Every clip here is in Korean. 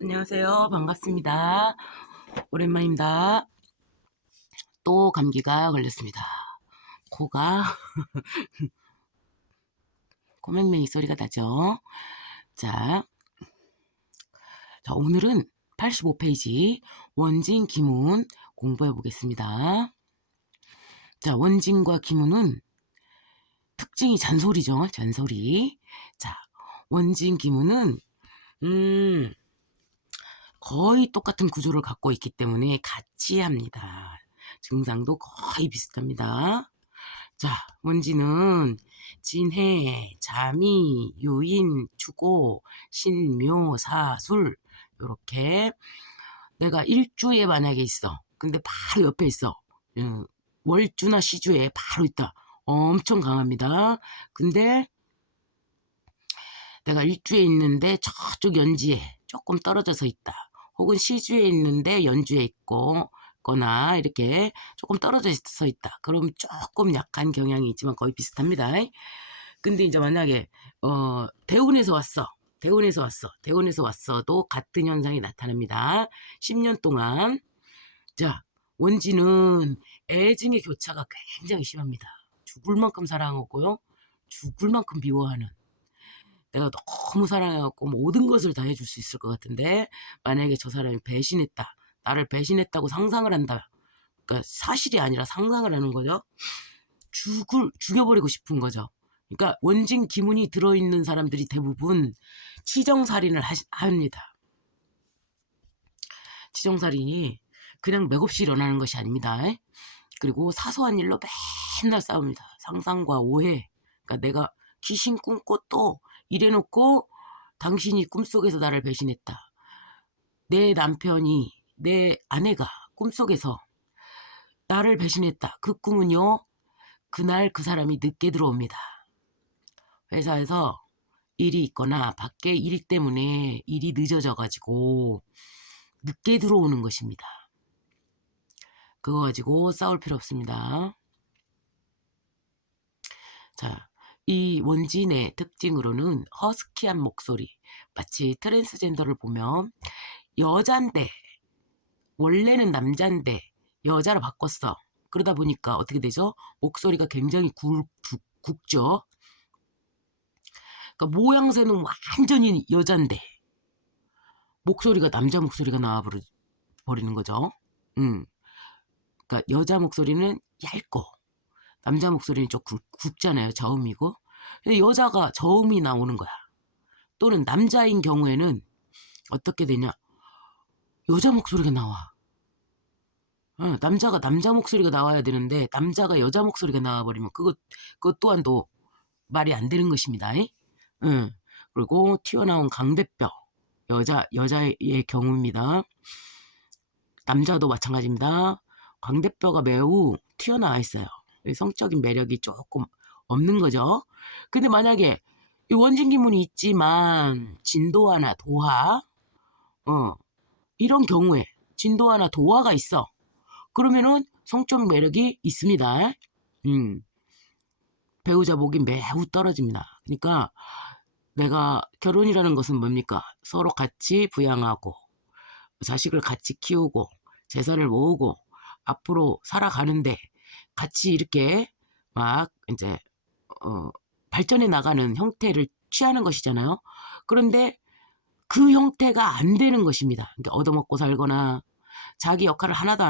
안녕하세요. 반갑습니다. 오랜만입니다. 또 감기가 걸렸습니다. 코가 코맹맹이 소리가 나죠. 자, 오늘은 85페이지 원진 기문 공부해 보겠습니다. 자, 원진과 기문은 특징이 잔소리죠. 잔소리. 자, 원진 기문은 거의 똑같은 구조를 갖고 있기 때문에 같이 합니다. 증상도 거의 비슷합니다. 자, 원진은 진해, 자미, 유인, 추고, 신묘, 사술 요렇게 내가 일주에 만약에 있어. 근데 바로 옆에 있어. 월주나 시주에 바로 있다. 엄청 강합니다. 근데 내가 일주에 있는데 저쪽 연지에 조금 떨어져서 있다. 혹은 시주에 있는데 연주에 있고 거나 이렇게 조금 떨어져 있다. 그럼 조금 약한 경향이 있지만 거의 비슷합니다. 근데 이제 만약에 대운에서 왔어. 대운에서 왔어도 같은 현상이 나타납니다. 10년 동안. 자, 원지는 애증의 교차가 굉장히 심합니다. 죽을 만큼 사랑하고요. 죽을 만큼 미워하는. 내가 너무 사랑해갖고 모든 것을 다 해줄 수 있을 것 같은데 만약에 저 사람이 배신했다. 나를 배신했다고 상상을 한다. 그러니까 사실이 아니라 상상을 하는 거죠. 죽여버리고 싶은 거죠. 그러니까 원진 기문이 들어있는 사람들이 대부분 치정살인을 합니다. 치정살인이 그냥 맥없이 일어나는 것이 아닙니다. 그리고 사소한 일로 맨날 싸웁니다. 상상과 오해. 그러니까 내가 귀신 꿈꿔 또 이래놓고 당신이 꿈속에서 나를 배신했다. 내 남편이, 내 아내가 꿈속에서 나를 배신했다. 그 꿈은요, 그날 그 사람이 늦게 들어옵니다. 회사에서 일이 있거나 밖에 일 때문에 일이 늦어져가지고 늦게 들어오는 것입니다. 그거 가지고 싸울 필요 없습니다. 자, 이 원진의 특징으로는 허스키한 목소리, 마치 트랜스젠더를 보면 여잔데 원래는 남잔데 여자로 바꿨어. 그러다 보니까 어떻게 되죠? 목소리가 굉장히 굵죠. 그러니까 모양새는 완전히 여잔데 목소리가 남자 목소리가 나와버리는 거죠. 그러니까 여자 목소리는 얇고 남자 목소리는 좀 굵잖아요. 저음이고. 근데 여자가 저음이 나오는 거야. 또는 남자인 경우에는 어떻게 되냐? 여자 목소리가 나와. 남자가 남자 목소리가 나와야 되는데 남자가 여자 목소리가 나와버리면 그것 또한도 말이 안 되는 것입니다. 그리고 튀어나온 강대뼈 여자의 경우입니다. 남자도 마찬가지입니다. 광대뼈가 매우 튀어나와 있어요. 성적인 매력이 조금 없는 거죠. 근데 만약에 이 원진기문이 있지만 진도하나 도화 이런 경우에 진도하나 도화가 있어. 그러면은 성적 매력이 있습니다. 배우자 복이 매우 떨어집니다. 그러니까 내가 결혼이라는 것은 뭡니까? 서로 같이 부양하고 자식을 같이 키우고 재산을 모으고 앞으로 살아가는데 같이 이렇게 막 이제 발전해 나가는 형태를 취하는 것이잖아요. 그런데 그 형태가 안 되는 것입니다. 그러니까 얻어먹고 살거나 자기 역할을 하나도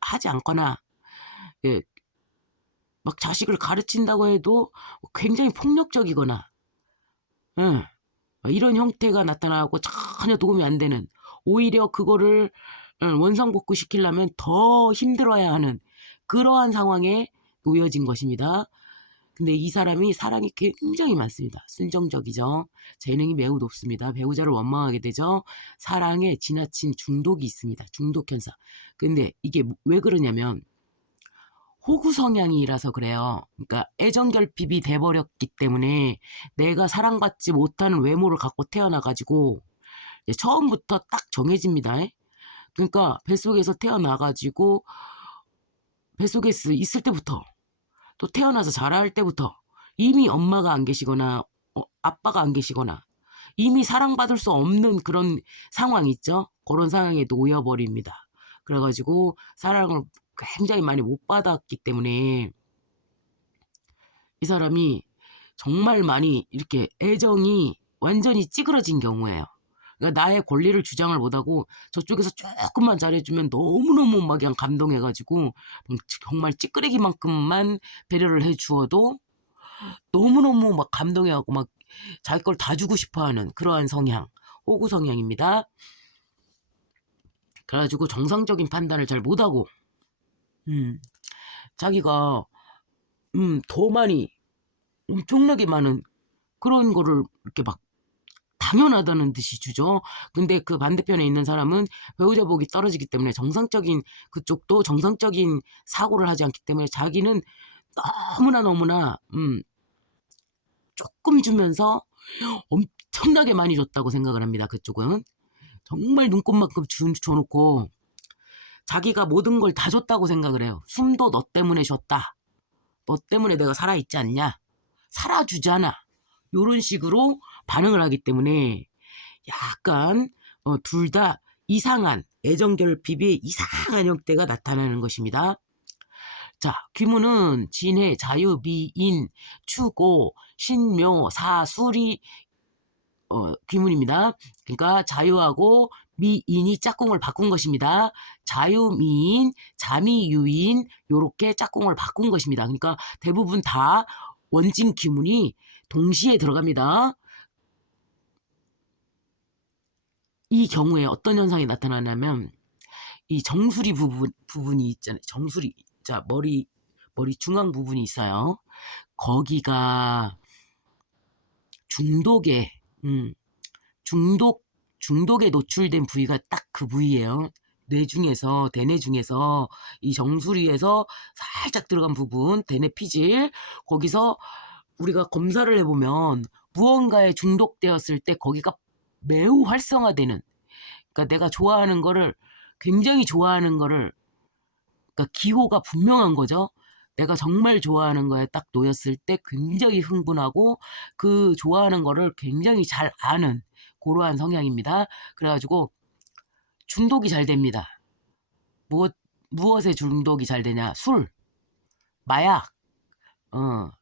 하지 않거나 예, 막 자식을 가르친다고 해도 굉장히 폭력적이거나 이런 형태가 나타나고 전혀 도움이 안 되는 오히려 그거를 원상복구 시키려면 더 힘들어야 하는 그러한 상황에 놓여진 것입니다. 근데 이 사람이 사랑이 굉장히 많습니다. 순정적이죠. 재능이 매우 높습니다. 배우자를 원망하게 되죠. 사랑에 지나친 중독이 있습니다. 중독 현상. 근데 이게 왜 그러냐면 호구 성향이라서 그래요. 그러니까 애정결핍이 돼버렸기 때문에 내가 사랑받지 못하는 외모를 갖고 태어나가지고 처음부터 딱 정해집니다. 그러니까 뱃속에서 태어나가지고 뱃속에 있을 때부터 또 태어나서 자랄 때부터 이미 엄마가 안 계시거나 아빠가 안 계시거나 이미 사랑받을 수 없는 그런 상황 있죠. 그런 상황에 놓여버립니다. 그래가지고 사랑을 굉장히 많이 못 받았기 때문에 이 사람이 정말 많이 이렇게 애정이 완전히 찌그러진 경우예요. 그러니까 나의 권리를 주장을 못하고 저쪽에서 조금만 잘해주면 너무너무 막 그냥 감동해가지고 정말 찌끄레기만큼만 배려를 해주어도 너무너무 막 감동해갖고 막 자기 걸 다 주고 싶어하는 그러한 성향, 호구 성향입니다. 그래가지고 정상적인 판단을 잘 못하고 자기가 더 많이 엄청나게 많은 그런 거를 이렇게 막 당연하다는 듯이 주죠. 근데 그 반대편에 있는 사람은 배우자 복이 떨어지기 때문에 정상적인 그쪽도 정상적인 사고를 하지 않기 때문에 자기는 너무나 조금 주면서 엄청나게 많이 줬다고 생각을 합니다. 그쪽은 정말 눈곱만큼 줘놓고 자기가 모든 걸 다 줬다고 생각을 해요. 숨도 너 때문에 줬다. 너 때문에 내가 살아있지 않냐. 살아주잖아. 요런 식으로 반응을 하기 때문에 약간 둘 다 이상한 애정결핍이 이상한 형태가 나타나는 것입니다. 자, 귀문은 진해, 자유, 미인, 추고, 신묘, 사술이 귀문입니다. 그러니까 자유하고 미인이 짝꿍을 바꾼 것입니다. 자유, 미인, 자미, 유인 요렇게 짝꿍을 바꾼 것입니다. 그러니까 대부분 다 원진 귀문이 동시에 들어갑니다. 이 경우에 어떤 현상이 나타나냐면 이 정수리 부분이 있잖아요. 정수리, 자 머리 중앙 부분이 있어요. 거기가 중독에 중독에 노출된 부위가 딱 그 부위예요. 뇌 중에서 대뇌 중에서 이 정수리에서 살짝 들어간 부분 대뇌 피질 거기서 우리가 검사를 해보면 무언가에 중독되었을 때 거기가 매우 활성화되는 그러니까 내가 좋아하는 거를 굉장히 좋아하는 거를 그러니까 기호가 분명한 거죠. 내가 정말 좋아하는 거에 딱 놓였을 때 굉장히 흥분하고 그 좋아하는 거를 굉장히 잘 아는 그러한 성향입니다. 그래가지고 중독이 잘 됩니다. 무엇에 중독이 잘 되냐? 술, 마약,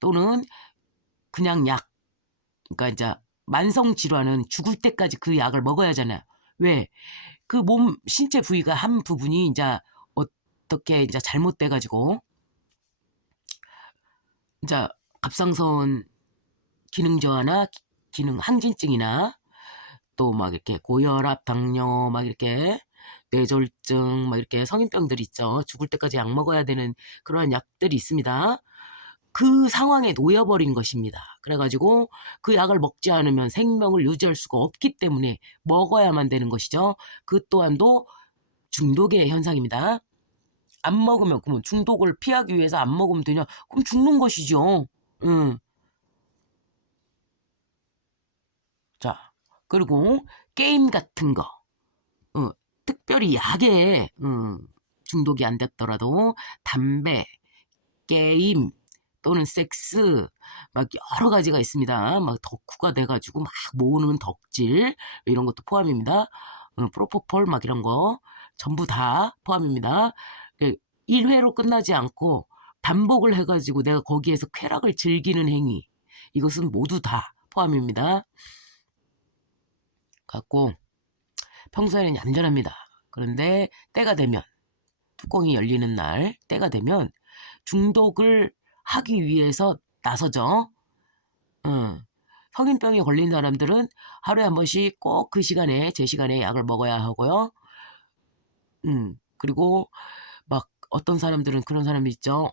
또는 그냥 약. 그러니까 이제 만성 질환은 죽을 때까지 그 약을 먹어야 하잖아요. 왜? 그 몸 신체 부위가 한 부분이 이제 어떻게 이제 잘못돼가지고 이제 갑상선 기능 저하나 기능 항진증이나 또 막 이렇게 고혈압, 당뇨, 막 이렇게 뇌졸중, 막 이렇게 성인병들이 있죠. 죽을 때까지 약 먹어야 되는 그러한 약들이 있습니다. 그 상황에 놓여버린 것입니다. 그래가지고 그 약을 먹지 않으면 생명을 유지할 수가 없기 때문에 먹어야만 되는 것이죠. 그 또한도 중독의 현상입니다. 안 먹으면 그러면 중독을 피하기 위해서 안 먹으면 되냐? 그럼 죽는 것이죠. 자, 그리고 게임 같은 거, 특별히 약에 중독이 안 됐더라도 담배, 게임 또는 섹스 막 여러 가지가 있습니다. 막 덕후가 돼가지고 막 모으는 덕질 이런 것도 포함입니다. 프로포폴 막 이런 거 전부 다 포함입니다. 1회로 끝나지 않고 반복을 해가지고 내가 거기에서 쾌락을 즐기는 행위 이것은 모두 다 포함입니다. 갖고 평소에는 얌전합니다. 그런데 때가 되면 뚜껑이 열리는 날 때가 되면 중독을 하기 위해서 나서죠. 성인병에 걸린 사람들은 하루에 한 번씩 꼭 그 시간에 제 시간에 약을 먹어야 하고요. 그리고 막 어떤 사람들은 그런 사람이 있죠.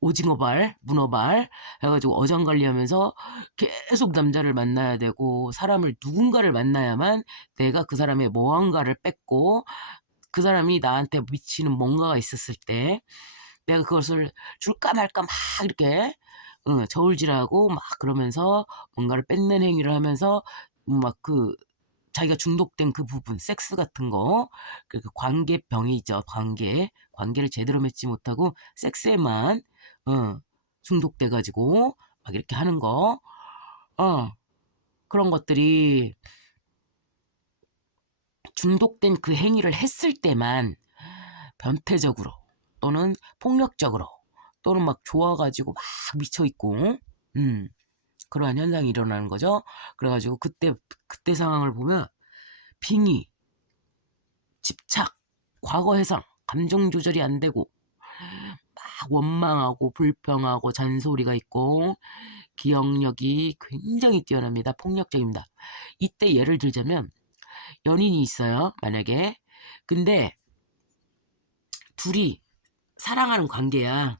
오징어발, 문어발 해가지고 어장관리하면서 계속 남자를 만나야 되고 사람을 누군가를 만나야만 내가 그 사람의 무언가를 뺏고 그 사람이 나한테 미치는 뭔가가 있었을 때 내가 그것을 줄까 말까 막 이렇게 저울질하고 막 그러면서 뭔가를 뺏는 행위를 하면서 막 그 자기가 중독된 그 부분 섹스 같은 거 그 관계병이 있죠. 관계를 제대로 맺지 못하고 섹스에만 중독돼 가지고 막 이렇게 하는 거 그런 것들이 중독된 그 행위를 했을 때만 변태적으로 또는 폭력적으로 또는 막 좋아가지고 막 미쳐있고 그러한 현상이 일어나는 거죠. 그래가지고 그때 상황을 보면 빙의, 집착, 과거 해상, 감정 조절이 안 되고 막 원망하고 불평하고 잔소리가 있고 기억력이 굉장히 뛰어납니다. 폭력적입니다. 이때 예를 들자면 연인이 있어요. 만약에. 근데 둘이 사랑하는 관계야.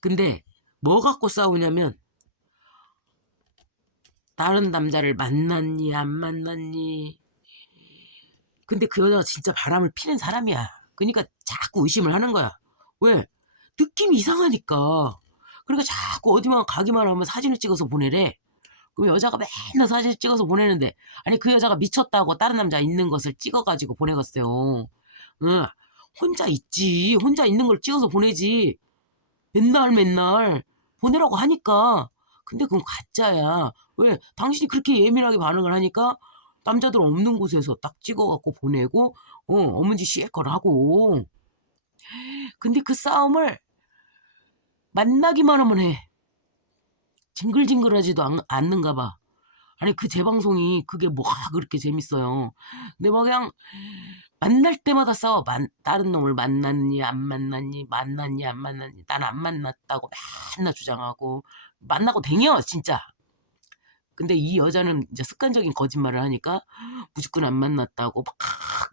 근데 뭐 갖고 싸우냐면 다른 남자를 만났니 안 만났니. 근데 그 여자가 진짜 바람을 피는 사람이야. 그러니까 자꾸 의심을 하는 거야. 왜? 느낌이 이상하니까. 그러니까 자꾸 어디만 가기만 하면 사진을 찍어서 보내래. 그럼 여자가 맨날 사진 찍어서 보내는데 아니 그 여자가 미쳤다고 다른 남자 있는 것을 찍어가지고 보내갔어요. 응. 혼자 있지. 혼자 있는 걸 찍어서 보내지. 맨날 보내라고 하니까. 근데 그건 가짜야. 왜? 당신이 그렇게 예민하게 반응을 하니까 남자들 없는 곳에서 딱 찍어갖고 보내고 어문지 시애걸 하고. 근데 그 싸움을 만나기만 하면 해. 징글징글하지도 않는가 봐. 아니 그 재방송이 그게 뭐가 그렇게 재밌어요. 근데 뭐 그냥 만날 때마다 싸워. 다른 놈을 만났니 안 만났니 만났니 안 만났니 난 안 만났다고 맨날 주장하고 만나고 댕겨 진짜. 근데 이 여자는 이제 습관적인 거짓말을 하니까 무조건 안 만났다고 막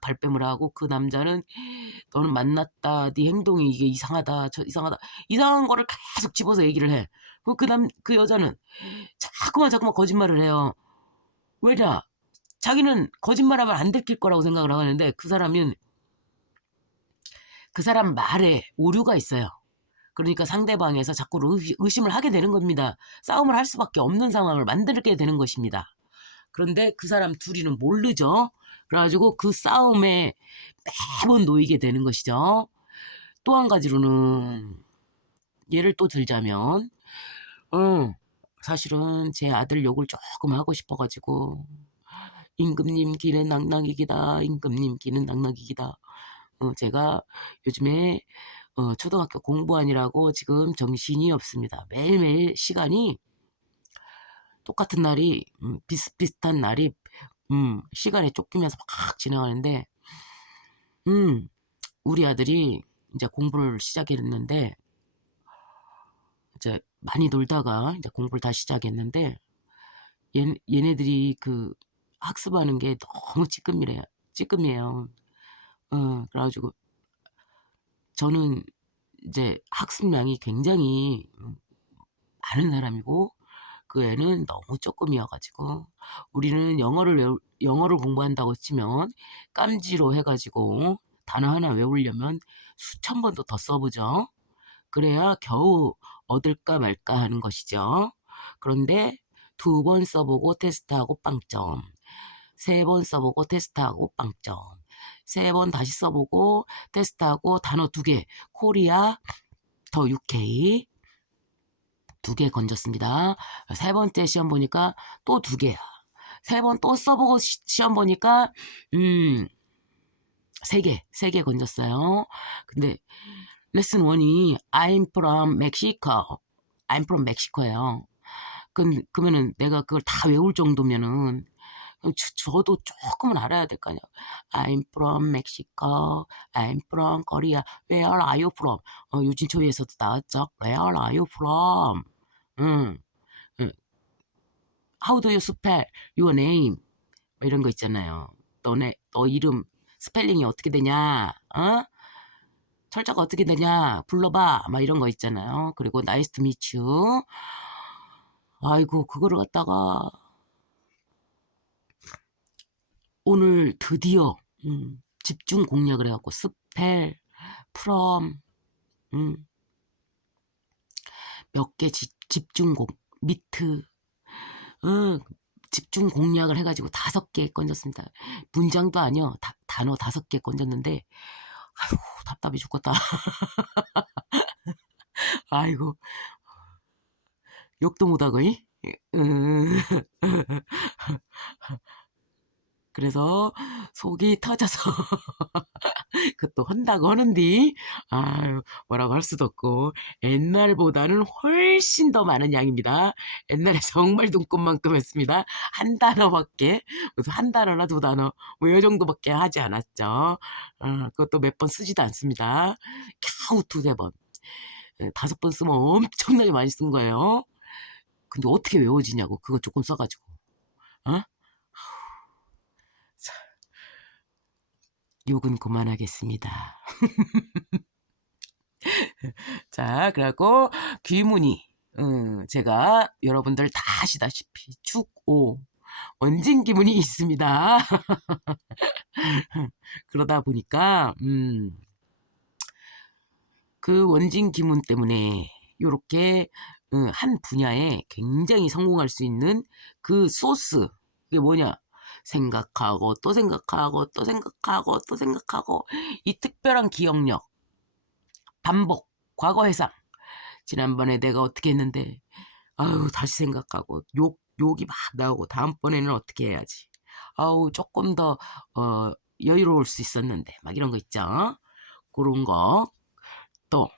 발뺌을 하고 그 남자는 너는 만났다 네 행동이 이게 이상하다 저 이상하다 이상한 거를 계속 집어서 얘기를 해. 그 여자는 자꾸만 거짓말을 해요. 왜냐? 자기는 거짓말하면 안 들킬 거라고 생각을 하는데 그 사람은 그 사람 말에 오류가 있어요. 그러니까 상대방에서 자꾸 의심을 하게 되는 겁니다. 싸움을 할 수밖에 없는 상황을 만들게 되는 것입니다. 그런데 그 사람 둘이는 모르죠. 그래가지고 그 싸움에 매번 놓이게 되는 것이죠. 또 한 가지로는 예를 또 들자면 사실은 제 아들 욕을 조금 하고 싶어가지고 임금님 귀는 낭낭이기다. 임금님 귀는 낭낭이기다. 제가 요즘에 초등학교 공부하느라고 지금 정신이 없습니다. 매일매일 시간이 똑같은 날이 비슷비슷한 날이 시간에 쫓기면서 막 지나가는데 우리 아들이 이제 공부를 시작했는데 이제 많이 놀다가 이제 공부를 다시 시작했는데 얘네들이 그 학습하는 게 너무 찌끔이에요. 그래가지고 저는 이제 학습량이 굉장히 많은 사람이고 그 애는 너무 조금이어가지고 우리는 영어를 공부한다고 치면 깜지로 해가지고 단어 하나 외우려면 수천 번도 더 써보죠. 그래야 겨우 얻을까 말까 하는 것이죠. 그런데 2번 써보고 테스트하고 빵점, 3번 써보고 테스트하고 빵점, 3번 다시 써보고 테스트하고 단어 2개, 코리아 더 UK 2개 건졌습니다. 3번째 시험 보니까 또 2개야. 3번 또 써보고 시험 보니까 3개 건졌어요. 근데 레슨 1이 I'm from Mexico. I'm from Mexico예요. 그러면은 내가 그걸 다 외울 정도면은 저도 조금은 알아야 될 거 아니야. I'm from Mexico. I'm from Korea. Where are you from? 유진초이에서도 나왔죠. Where are you from? 응. 응. How do you spell your name? 뭐 이런 거 있잖아요. 너 이름 스펠링이 어떻게 되냐? 철자가 어떻게 되냐? 불러봐. 막 이런 거 있잖아요. 그리고 nice to meet you. 아이고 그거를 갖다가 오늘 드디어 집중 공략을 해갖고 스펠, 프롬 몇 개 집중 미트 집중 공략을 해가지고 5개 건졌습니다. 문장도 아니요. 단어 5개 건졌는데 아이고 답답해 죽겠다. 아이고 욕도 못하고 음. 그래서 속이 터져서 그것도 한다고 하는디 아유 뭐라고 할 수도 없고 옛날보다는 훨씬 더 많은 양입니다. 옛날에 정말 눈꽃만큼 했습니다. 한 단어밖에 무슨 한 단어나 두 단어 뭐 요 정도밖에 하지 않았죠. 그것도 몇 번 쓰지도 않습니다. 겨우 두세 번. 다섯 번 쓰면 엄청나게 많이 쓴 거예요. 근데 어떻게 외워지냐고 그거 조금 써 가지고. 어? 자 욕은 그만하겠습니다. 자 그래 갖고 귀문이 제가 여러분들 다 아시다시피 축오 원진 기문이 있습니다. 그러다 보니까 그 원진 기문 때문에 요렇게 한 분야에 굉장히 성공할 수 있는 그 소스 그게 뭐냐? 생각하고 또 생각하고 또 생각하고 또 생각하고 이 특별한 기억력, 반복, 과거 해상. 지난번에 내가 어떻게 했는데 아유 다시 생각하고 욕이 막 나오고 다음번에는 어떻게 해야지. 아우 조금 더 여유로울 수 있었는데 막 이런 거 있죠. 그런 거. 또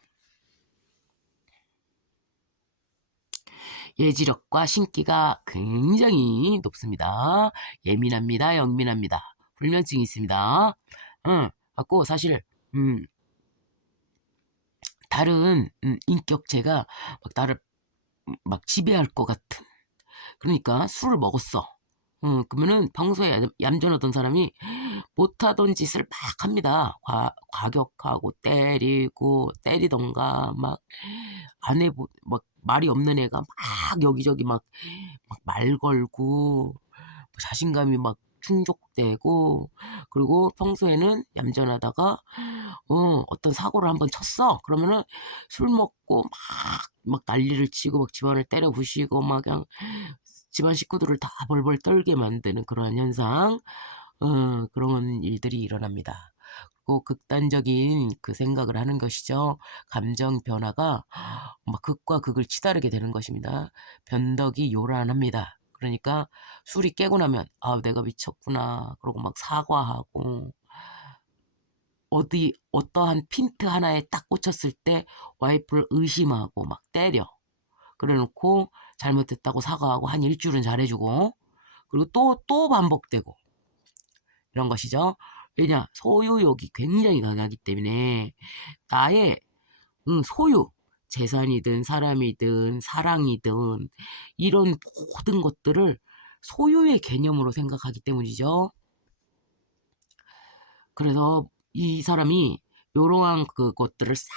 예지력과 신기가 굉장히 높습니다. 예민합니다. 영민합니다. 불면증이 있습니다. 갖고 사실 다른 인격체가 막 나를 막 지배할 것 같은 그러니까 술을 먹었어. 그러면은 평소에 얌전하던 사람이 못하던 짓을 막 합니다. 과격하고 때리고 때리던가 막 막 말이 없는 애가 막 여기저기 막 말 걸고 자신감이 막 충족되고 그리고 평소에는 얌전하다가 어떤 사고를 한번 쳤어. 그러면은 술 먹고 막 난리를 치고 막 집안을 때려 부시고 막 그냥 집안 식구들을 다 벌벌 떨게 만드는 그러한 현상. 그런 일들이 일어납니다. 그 극단적인 그 생각을 하는 것이죠. 감정 변화가 막 극과 극을 치다르게 되는 것입니다. 변덕이 요란합니다. 그러니까 술이 깨고 나면 '아 내가 미쳤구나.' 그러고 막 사과하고 어떠한 핀트 하나에 딱 꽂혔을 때 와이프를 의심하고 막 때려. 그래 놓고 잘못했다고 사과하고 한 일주일은 잘해 주고 그리고 또 반복되고 이런 것이죠. 왜냐? 소유욕이 굉장히 강하기 때문에 나의 소유, 재산이든 사람이든 사랑이든 이런 모든 것들을 소유의 개념으로 생각하기 때문이죠. 그래서 이 사람이 요러한 그것들을 싹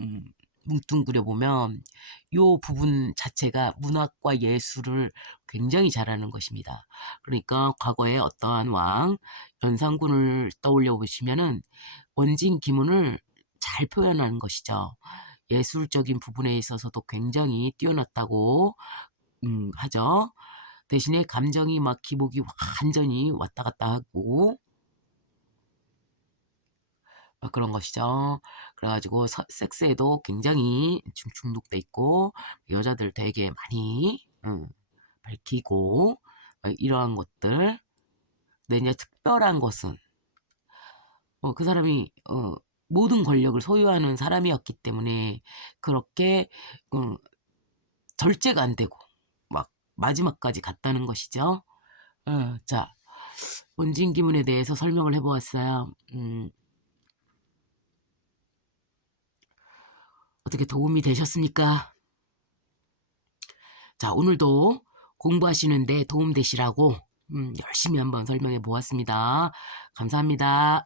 음 뭉뚱그려 보면 요 부분 자체가 문학과 예술을 굉장히 잘하는 것입니다. 그러니까 과거에 어떠한 왕, 연산군을 떠올려 보시면은 원진 기문을 잘 표현하는 것이죠. 예술적인 부분에 있어서도 굉장히 뛰어났다고 하죠. 대신에 감정이 막 기복이 완전히 왔다 갔다 하고 그런 것이죠. 그래 가지고 섹스에도 굉장히 중독돼 있고 여자들 되게 많이 밝히고 이러한 것들. 근데 인제 특별한 것은 그 사람이 모든 권력을 소유하는 사람이었기 때문에 그렇게 어 절제가 안 되고 막 마지막까지 갔다는 것이죠. 자 원진기문에 대해서 설명을 해 보았어요. 어떻게 도움이 되셨습니까? 자, 오늘도 공부하시는데 도움 되시라고 열심히 한번 설명해 보았습니다. 감사합니다.